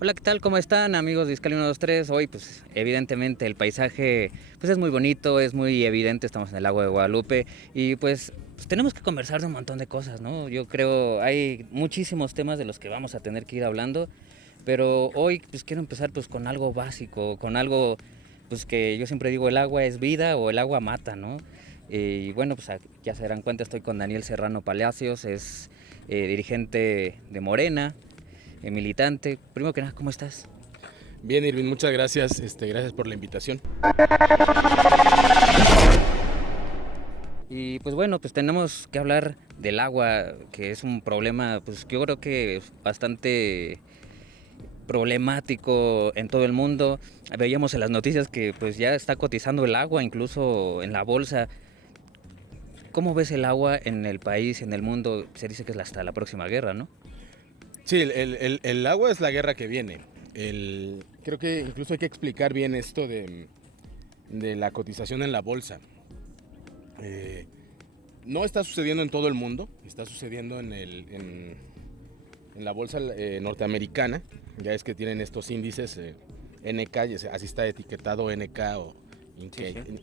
Hola, ¿qué tal? ¿Cómo están, amigos de Iscali 123? Hoy, pues, evidentemente el paisaje, pues, es muy bonito, es muy evidente, estamos en el lago de Guadalupe y, pues, tenemos que conversar de un montón de cosas, ¿no? Yo creo hay muchísimos temas de los que vamos a tener que ir hablando, pero hoy, pues, quiero empezar, pues, con algo básico, con algo, pues, que yo siempre digo, el agua es vida o el agua mata, ¿no? Y bueno, pues, ya se darán cuenta, estoy con Daniel Serrano Palacios, es dirigente de Morena, militante. Primero que nada, ¿cómo estás? Bien, Irving, muchas gracias. Gracias por la invitación. Y pues bueno, pues tenemos que hablar del agua, que es un problema, pues yo creo que es bastante problemático en todo el mundo. Veíamos en las noticias que pues ya está cotizando el agua, incluso en la bolsa. ¿Cómo ves el agua en el país, en el mundo? Se dice que es hasta la próxima guerra, ¿no? Sí, el agua es la guerra que viene. Creo que incluso hay que explicar bien esto de la cotización en la bolsa. No está sucediendo en todo el mundo, está sucediendo en la bolsa norteamericana. Ya es que tienen estos índices NK, así está etiquetado NK o Sí, sí.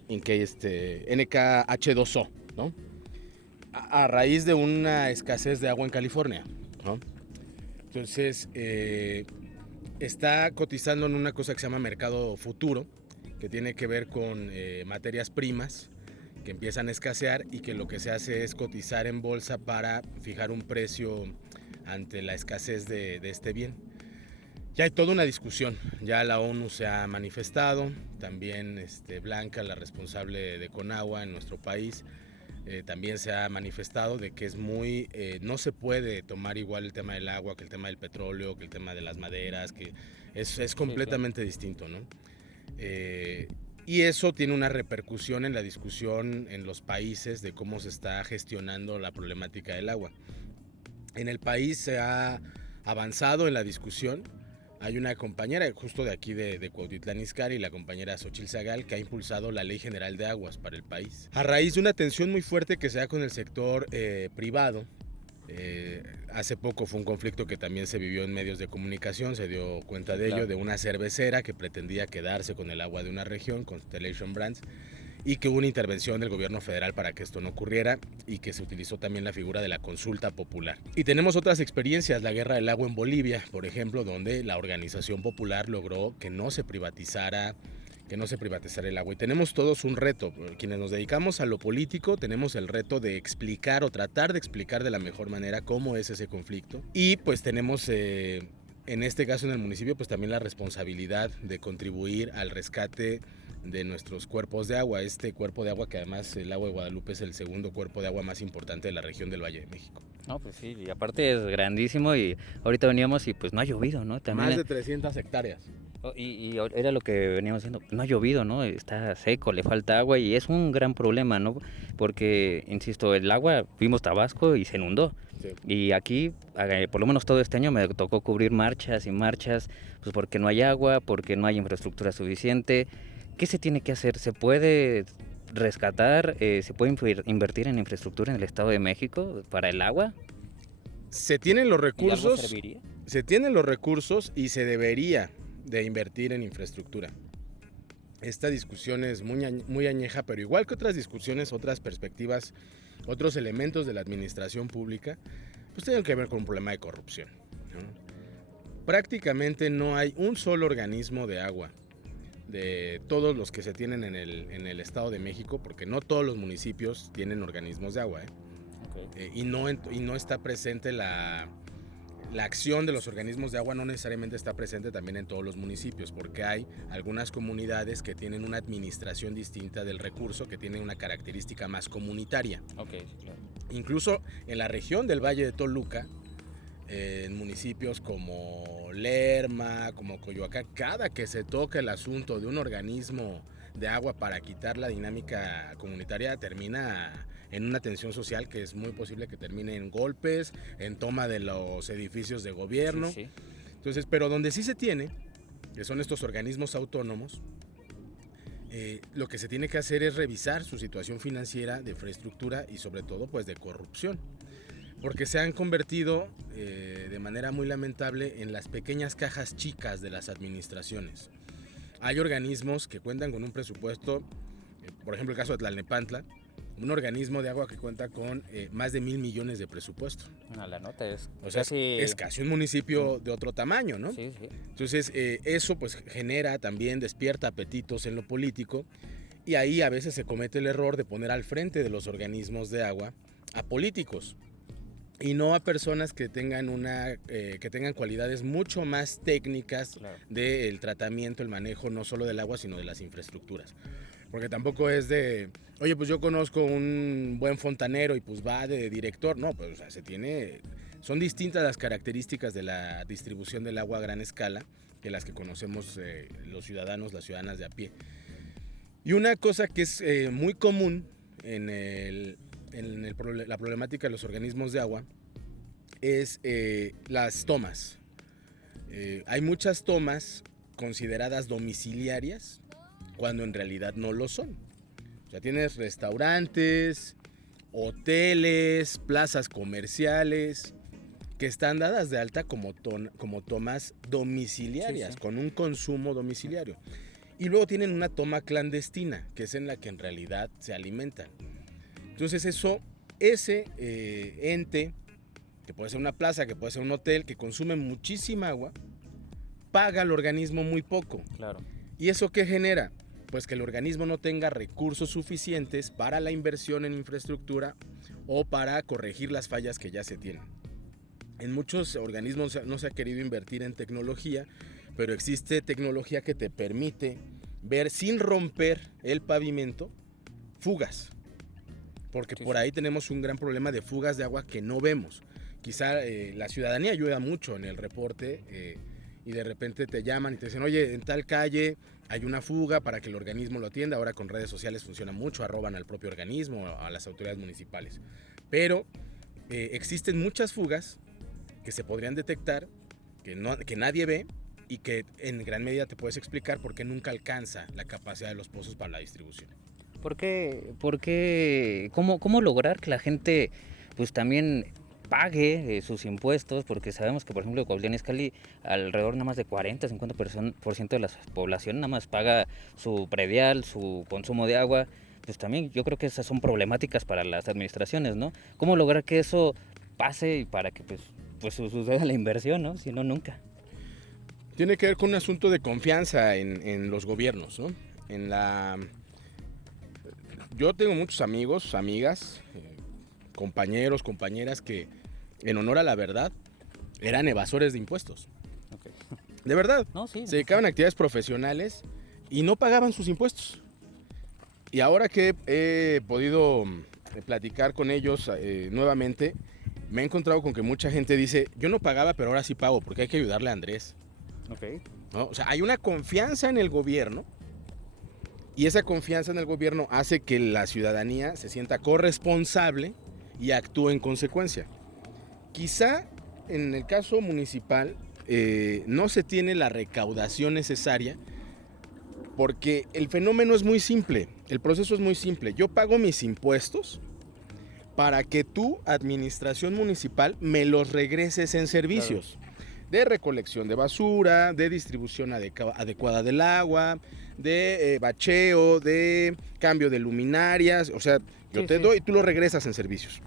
NKH2O, ¿no? A raíz de una escasez de agua en California, ¿no? Entonces, está cotizando en una cosa que se llama mercado futuro, que tiene que ver con materias primas que empiezan a escasear y que lo que se hace es cotizar en bolsa para fijar un precio ante la escasez de este bien. Ya hay toda una discusión, ya la ONU se ha manifestado, también Blanca, la responsable de Conagua en nuestro país, también se ha manifestado de que es no se puede tomar igual el tema del agua que el tema del petróleo, que el tema de las maderas, que es Sí, claro. completamente distinto, ¿no? Y eso tiene una repercusión en la discusión en los países de cómo se está gestionando la problemática del agua. En el país se ha avanzado en la discusión. Hay una compañera justo de aquí de Cuautitlán Izcalli, la compañera Xochitl Zagal, que ha impulsado la Ley General de Aguas para el país. A raíz de una tensión muy fuerte que se da con el sector privado, hace poco fue un conflicto que también se vivió en medios de comunicación, se dio cuenta Sí, de ello, claro. de una cervecera que pretendía quedarse con el agua de una región, Constellation Brands, y que hubo una intervención del gobierno federal para que esto no ocurriera y que se utilizó también la figura de la consulta popular. Y tenemos otras experiencias, la guerra del agua en Bolivia, por ejemplo, donde la organización popular logró que no se privatizara el agua. Y tenemos todos un reto. Quienes nos dedicamos a lo político tenemos el reto de explicar o tratar de explicar de la mejor manera cómo es ese conflicto. Y pues tenemos en este caso en el municipio pues también la responsabilidad de contribuir al rescate de nuestros cuerpos de agua. Este cuerpo de agua, que además el agua de Guadalupe es el segundo cuerpo de agua más importante de la región del Valle de México. No, pues sí, y aparte es grandísimo y ahorita veníamos y pues no ha llovido, ¿no? Más También. de 300 hectáreas. Era lo que veníamos diciendo, no ha llovido, ¿no? Está seco, le falta agua y es un gran problema, ¿no? Porque, insisto, el agua, vimos Tabasco y se inundó. Sí. Y aquí, por lo menos todo este año, me tocó cubrir marchas y marchas, pues porque no hay agua, porque no hay infraestructura suficiente. ¿Qué se tiene que hacer? ¿Se puede rescatar, se puede invertir en infraestructura en el Estado de México para el agua? Se tienen los ¿Y algo recursos, serviría? se tienen los recursos y se debería de invertir en infraestructura. Esta discusión es muy añeja, pero igual que otras discusiones, otras perspectivas, otros elementos de la administración pública, pues tienen que ver con un problema de corrupción, ¿no? Prácticamente no hay un solo organismo de agua de todos los que se tienen en el Estado de México, porque no todos los municipios tienen organismos de agua, Okay. y no está presente la acción de los organismos de agua, no necesariamente está presente también en todos los municipios, porque hay algunas comunidades que tienen una administración distinta del recurso, que tienen una característica más comunitaria. Okay, sí, claro. Incluso en la región del Valle de Toluca, en municipios como Lerma, como Coyoacán, cada que se toca el asunto de un organismo de agua para quitar la dinámica comunitaria, termina en una tensión social que es muy posible que termine en golpes, en toma de los edificios de Sí, gobierno. sí. Entonces, pero donde sí se tiene, que son estos organismos autónomos, lo que se tiene que hacer es revisar su situación financiera, de infraestructura y sobre todo pues de corrupción. porque se han convertido de manera muy lamentable en las pequeñas cajas chicas de las administraciones. Hay organismos que cuentan con un presupuesto, por ejemplo el caso de Tlalnepantla, un organismo de agua que cuenta con más de 1,000 millones de presupuesto. No, la nota es O sea, es casi un municipio de otro tamaño, ¿no? Sí, sí. Entonces, eso pues genera también, despierta apetitos en lo político, y ahí a veces se comete el error de poner al frente de los organismos de agua a políticos y no a personas que tengan que tengan cualidades mucho más técnicas del tratamiento, el manejo no solo del agua, sino de las infraestructuras. Porque tampoco es de, oye, pues yo conozco un buen fontanero y pues va de director. No, pues o sea, son distintas las características de la distribución del agua a gran escala que las que conocemos los ciudadanos, las ciudadanas de a pie. Y una cosa que es muy común en la problemática de los organismos de agua es las tomas. Hay muchas tomas consideradas domiciliarias cuando en realidad no lo son. O sea, tienes restaurantes, hoteles, plazas comerciales que están dadas de alta como tomas domiciliarias, sí, con un consumo domiciliario. Y luego tienen una toma clandestina, que es en la que en realidad se alimentan. Entonces ese ente, que puede ser una plaza, que puede ser un hotel, que consume muchísima agua, paga al organismo muy poco. Claro. ¿Y eso qué genera? Pues que el organismo no tenga recursos suficientes para la inversión en infraestructura o para corregir las fallas que ya se tienen. En muchos organismos no se ha querido invertir en tecnología, pero existe tecnología que te permite ver sin romper el pavimento fugas. Porque por ahí tenemos un gran problema de fugas de agua que no vemos. Quizá la ciudadanía ayuda mucho en el reporte y de repente te llaman y te dicen, oye, en tal calle hay una fuga para que el organismo lo atienda. Ahora con redes sociales funciona mucho, arroban al propio organismo, a las autoridades municipales. Pero existen muchas fugas que se podrían detectar, que nadie ve y que en gran medida te puedes explicar por qué nunca alcanza la capacidad de los pozos para la distribución. ¿Por qué, cómo lograr que la gente pues también pague sus impuestos? Porque sabemos que, por ejemplo, Cuautitlán Izcalli, alrededor nada más de 40-50% de la población nada más paga su predial, su consumo de agua. Pues también yo creo que esas son problemáticas para las administraciones, ¿no? ¿Cómo lograr que eso pase y para que pues suceda la inversión, ¿no? Si no, nunca. Tiene que ver con un asunto de confianza en los gobiernos, ¿no? Yo tengo muchos amigos, amigas, compañeros, compañeras que, en honor a la verdad, eran evasores de impuestos. Okay. De verdad. No, sí, se dedicaban a actividades profesionales y no pagaban sus impuestos. Y ahora que he podido platicar con ellos nuevamente, me he encontrado con que mucha gente dice, yo no pagaba, pero ahora sí pago, porque hay que ayudarle a Andrés. Okay. ¿No? O sea, hay una confianza en el gobierno y esa confianza en el gobierno hace que la ciudadanía se sienta corresponsable y actúe en consecuencia. Quizá en el caso municipal no se tiene la recaudación necesaria porque el fenómeno es muy simple, el proceso es muy simple. Yo pago mis impuestos para que tu administración municipal me los regreses en servicios. Claro. De recolección de basura, de distribución adecuada del agua, de bacheo, de cambio de luminarias. O sea, yo te doy y tú lo regresas en servicios.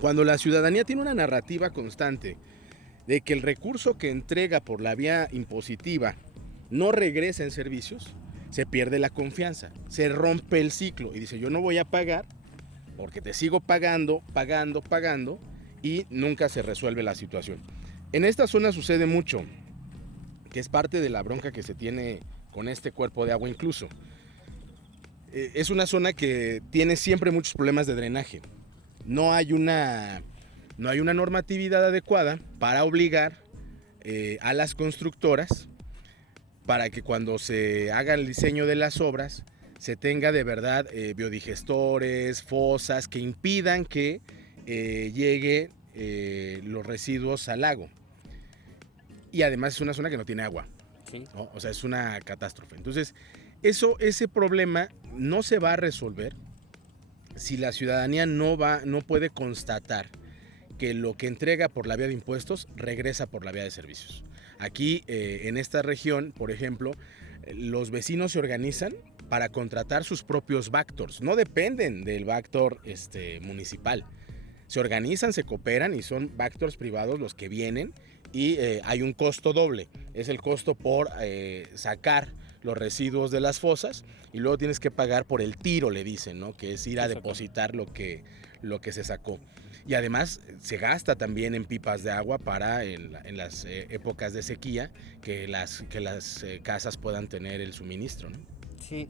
Cuando la ciudadanía tiene una narrativa constante de que el recurso que entrega por la vía impositiva no regresa en servicios, se pierde la confianza, se rompe el ciclo y dice, yo no voy a pagar porque te sigo pagando y nunca se resuelve la situación. En esta zona sucede mucho, que es parte de la bronca que se tiene con este cuerpo de agua incluso. Es una zona que tiene siempre muchos problemas de drenaje. No hay una normatividad adecuada para obligar a las constructoras para que cuando se haga el diseño de las obras se tenga de verdad biodigestores, fosas que impidan que llegue los residuos al lago. Y además es una zona que no tiene agua, sí. ¿No? O sea, es una catástrofe. Entonces, ese problema no se va a resolver si la ciudadanía no puede constatar que lo que entrega por la vía de impuestos regresa por la vía de servicios. Aquí, en esta región, por ejemplo, los vecinos se organizan para contratar sus propios backtors. No dependen del backtor municipal. Se organizan, se cooperan y son backtors privados los que vienen y hay un costo doble. Es el costo por sacar los residuos de las fosas y luego tienes que pagar por el tiro, le dicen, ¿no? Que es ir a depositar lo que se sacó. Y además se gasta también en pipas de agua para en las épocas de sequía que las casas puedan tener el suministro, ¿no? Sí,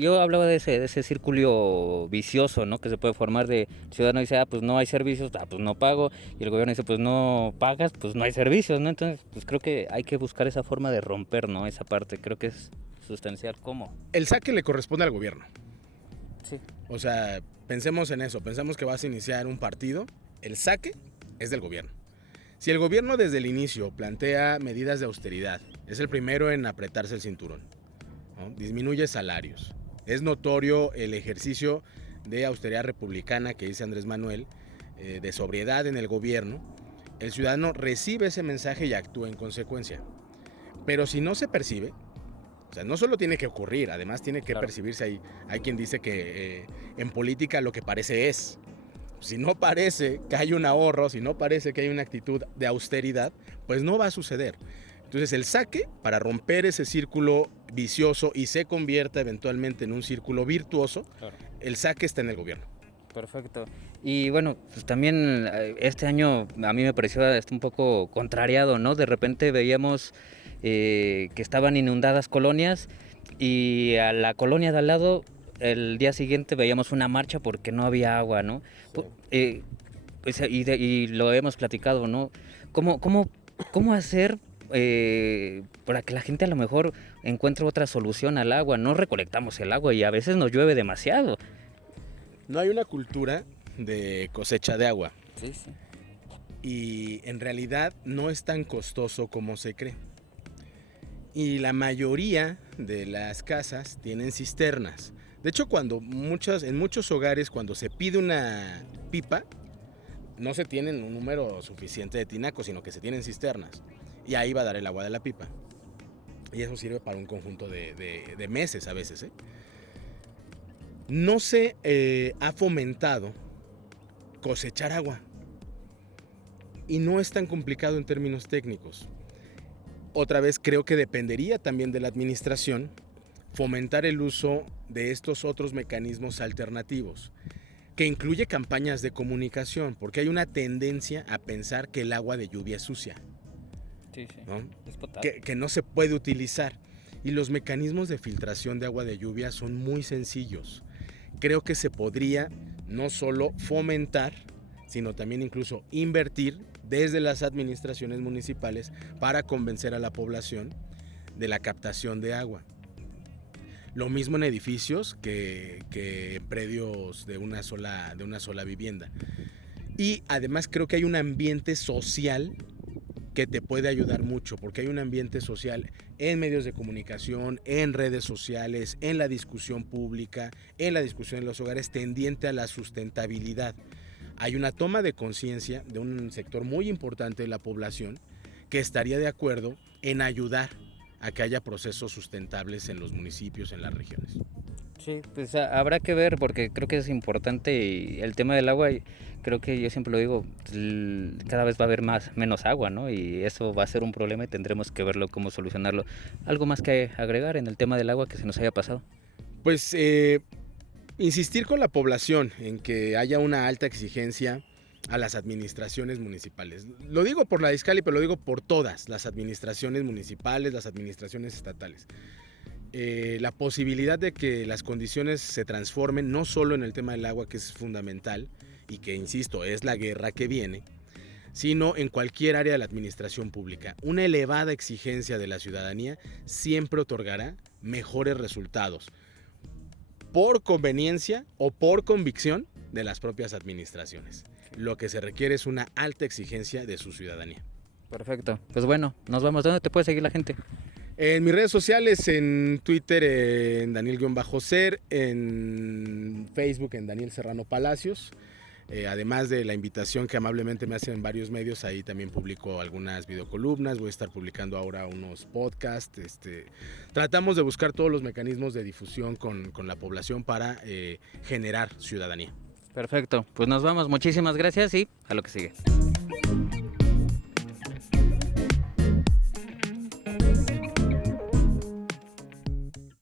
yo hablaba de ese círculo vicioso, ¿no? Que se puede formar de el ciudadano dice, pues no hay servicios, pues no pago, y el gobierno dice, pues no pagas, pues no hay servicios, ¿no? Entonces, pues creo que hay que buscar esa forma de romper, ¿no? Esa parte, creo que es sustancial. ¿Cómo? El saque le corresponde al gobierno. Sí. O sea, pensemos en eso, pensamos que vas a iniciar un partido, el saque es del gobierno. Si el gobierno desde el inicio plantea medidas de austeridad, es el primero en apretarse el cinturón, ¿no? Disminuye salarios. Es notorio el ejercicio de austeridad republicana que dice Andrés Manuel, de sobriedad en el gobierno. El ciudadano recibe ese mensaje y actúa en consecuencia. Pero si no se percibe, o sea, no solo tiene que ocurrir, además tiene que percibirse. Hay quien dice que en política lo que parece es. Si no parece que hay un ahorro, si no parece que hay una actitud de austeridad, pues no va a suceder. Entonces el saque, para romper ese círculo vicioso y se convierta eventualmente en un círculo virtuoso, el saque está en el gobierno. Perfecto. Y bueno, pues también este año a mí me pareció un poco contrariado, ¿no? De repente veíamos que estaban inundadas colonias y a la colonia de al lado el día siguiente veíamos una marcha porque no había agua, ¿no? Sí. Pues, y lo hemos platicado, ¿no? ¿Cómo hacer para que la gente a lo mejor encuentre otra solución al agua? No recolectamos el agua y a veces nos llueve demasiado. No hay una cultura de cosecha de agua. Sí, sí. Y en realidad no es tan costoso como se cree. Y la mayoría de las casas tienen cisternas. De hecho, en muchos hogares, cuando se pide una pipa, no se tienen un número suficiente de tinacos, sino que se tienen cisternas. Y ahí va a dar el agua de la pipa. Y eso sirve para un conjunto de meses a veces, ¿eh? No se ha fomentado cosechar agua. Y no es tan complicado en términos técnicos. Otra vez creo que dependería también de la administración fomentar el uso de estos otros mecanismos alternativos, que incluye campañas de comunicación, porque hay una tendencia a pensar que el agua de lluvia es sucia, sí, sí. ¿no? Es potable. Que no se puede utilizar. Y los mecanismos de filtración de agua de lluvia son muy sencillos. Creo que se podría no solo fomentar, sino también incluso invertir desde las administraciones municipales para convencer a la población de la captación de agua. Lo mismo en edificios que en predios de una sola vivienda. Y además creo que hay un ambiente social que te puede ayudar mucho, porque hay un ambiente social en medios de comunicación, en redes sociales, en la discusión pública, en la discusión en los hogares tendiente a la sustentabilidad. Hay una toma de conciencia de un sector muy importante de la población que estaría de acuerdo en ayudar a que haya procesos sustentables en los municipios, en las regiones. Sí, pues habrá que ver porque creo que es importante y el tema del agua, creo que yo siempre lo digo, cada vez va a haber menos agua, ¿no? Y eso va a ser un problema y tendremos que verlo cómo solucionarlo. ¿Algo más que agregar en el tema del agua que se nos haya pasado? Pues insistir con la población en que haya una alta exigencia a las administraciones municipales. Lo digo por la Izcalli, pero lo digo por todas las administraciones municipales, las administraciones estatales. La posibilidad de que las condiciones se transformen, no solo en el tema del agua, que es fundamental, y que, insisto, es la guerra que viene, sino en cualquier área de la administración pública. Una elevada exigencia de la ciudadanía siempre otorgará mejores resultados, por conveniencia o por convicción de las propias administraciones. Lo que se requiere es una alta exigencia de su ciudadanía. Perfecto. Pues bueno, nos vamos. ¿Dónde te puede seguir la gente? En mis redes sociales, en Twitter en Daniel-Ser, en Facebook en Daniel Serrano Palacios. Además de la invitación que amablemente me hacen en varios medios, ahí también publico algunas videocolumnas, voy a estar publicando ahora unos podcasts. Tratamos de buscar todos los mecanismos de difusión con la población para generar ciudadanía. Perfecto, pues nos vamos, muchísimas gracias y a lo que sigue.